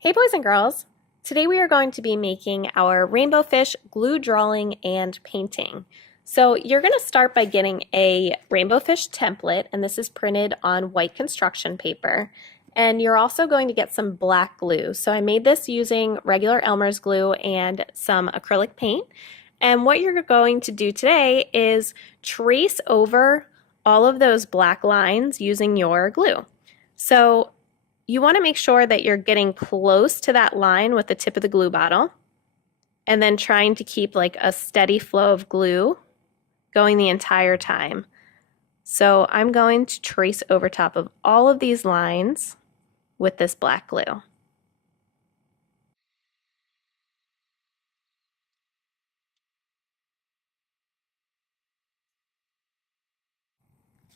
Hey boys and girls! Today we are going to be making our rainbow fish glue drawing and painting. So you're going to start by getting a rainbow fish template, and this is printed on white construction paper. And you're also going to get some black glue. So I made this using regular Elmer's glue and some acrylic paint. And what you're going to do today is trace over all of those black lines using your glue. So you want to make sure that you're getting close to that line with the tip of the glue bottle and then trying to keep like a steady flow of glue going the entire time. So I'm going to trace over top of all of these lines with this black glue.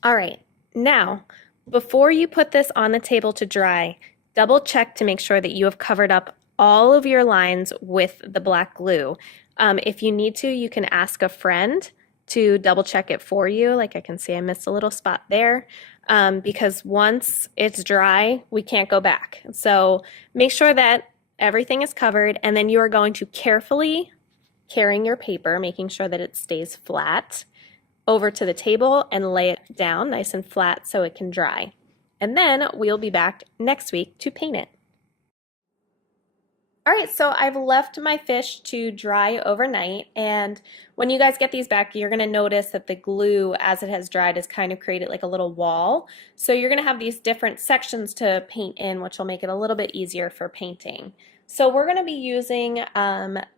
All right, now before you put this on the table to dry, double check to make sure that you have covered up all of your lines with the black glue. If you need to, you can ask a friend to double check it for you. Like I can see I missed a little spot there because once it's dry, we can't go back. So make sure that everything is covered, and then you are going to carefully carrying your paper, making sure that it stays flat, over to the table and lay it down nice and flat so it can dry. And then we'll be back next week to paint it. All right, so I've left my fish to dry overnight, and when you guys get these back, you're gonna notice that the glue, as it has dried, has kind of created like a little wall. So you're gonna have these different sections to paint in, which will make it a little bit easier for painting. So we're gonna be using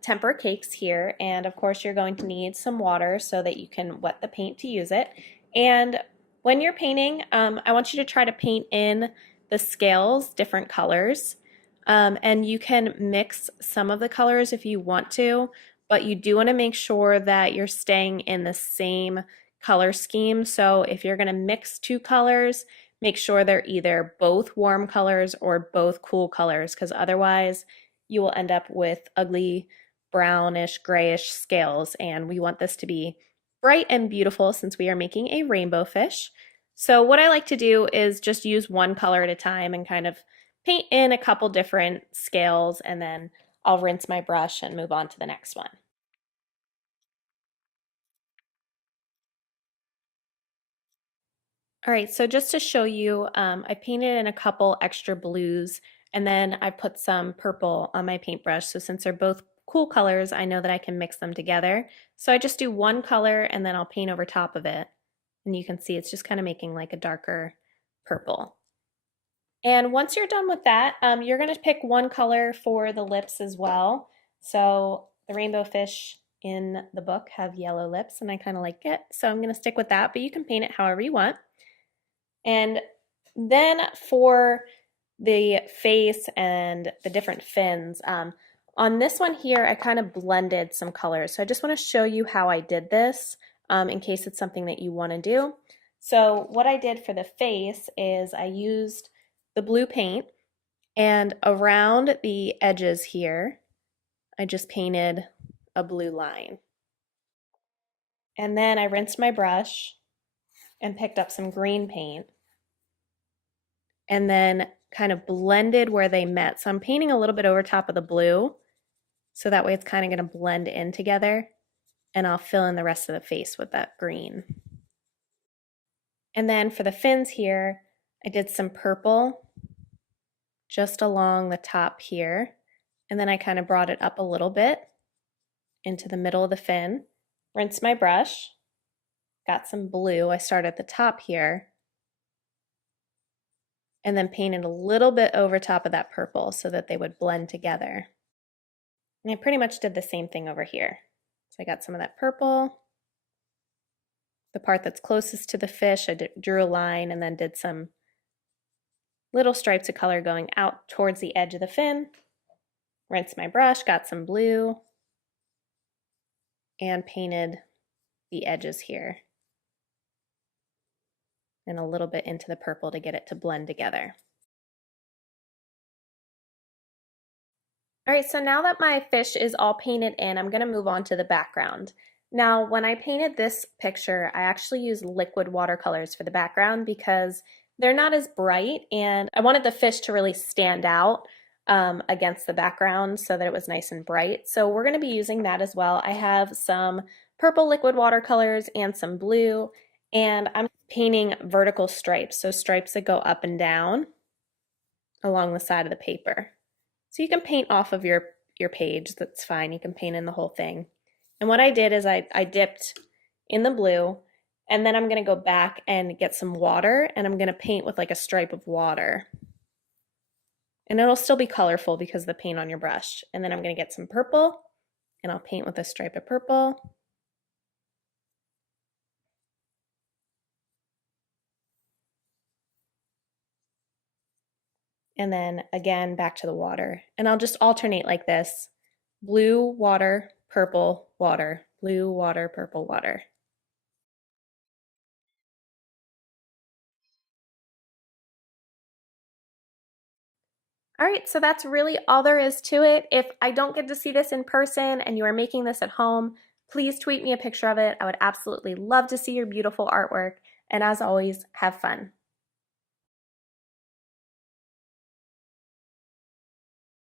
tempera cakes here, and of course you're going to need some water so that you can wet the paint to use it. And when you're painting, I want you to try to paint in the scales different colors. And you can mix some of the colors if you want to, but you do want to make sure that you're staying in the same color scheme. So if you're going to mix two colors, make sure they're either both warm colors or both cool colors, because otherwise you will end up with ugly brownish grayish scales, and we want this to be bright and beautiful since we are making a rainbow fish. So what I like to do is just use one color at a time and kind of paint in a couple different scales, and then I'll rinse my brush and move on to the next one. All right, so just to show you, I painted in a couple extra blues, and then I put some purple on my paintbrush. So since they're both cool colors, I know that I can mix them together. So I just do one color and then I'll paint over top of it. And you can see it's just kind of making like a darker purple. And once you're done with that, you're going to pick one color for the lips as well. So the rainbow fish in the book have yellow lips, and I kind of like it. So I'm going to stick with that, but you can paint it however you want. And then for the face and the different fins, on this one here, I kind of blended some colors. So I just want to show you how I did this in case it's something that you want to do. So what I did for the face is I used the blue paint, and around the edges here, I just painted a blue line. And then I rinsed my brush and picked up some green paint and then kind of blended where they met. So I'm painting a little bit over top of the blue, so that way it's kind of going to blend in together, and I'll fill in the rest of the face with that green. And then for the fins here, I did some purple just along the top here, and then I kind of brought it up a little bit into the middle of the fin, rinsed my brush, got some blue, I started at the top here, and then painted a little bit over top of that purple so that they would blend together. And I pretty much did the same thing over here. So I got some of that purple, the part that's closest to the fish, I drew a line and then did some little stripes of color going out towards the edge of the fin, rinsed my brush, got some blue, and painted the edges here and a little bit into the purple to get it to blend together. All right, so now that my fish is all painted in, I'm gonna move on to the background. Now, when I painted this picture, I actually used liquid watercolors for the background because they're not as bright, and I wanted the fish to really stand out against the background so that it was nice and bright. So we're going to be using that as well. I have some purple liquid watercolors and some blue, and I'm painting vertical stripes, so stripes that go up and down along the side of the paper. So you can paint off of your page, that's fine. You can paint in the whole thing. And what I did is I dipped in the blue, and then I'm going to go back and get some water, and I'm going to paint with like a stripe of water. And it'll still be colorful because of the paint on your brush. And then I'm going to get some purple, and I'll paint with a stripe of purple. And then again, back to the water. And I'll just alternate like this: blue water, purple water, blue water, purple water. All right, so that's really all there is to it. If I don't get to see this in person and you are making this at home, please tweet me a picture of it. I would absolutely love to see your beautiful artwork. And as always, have fun.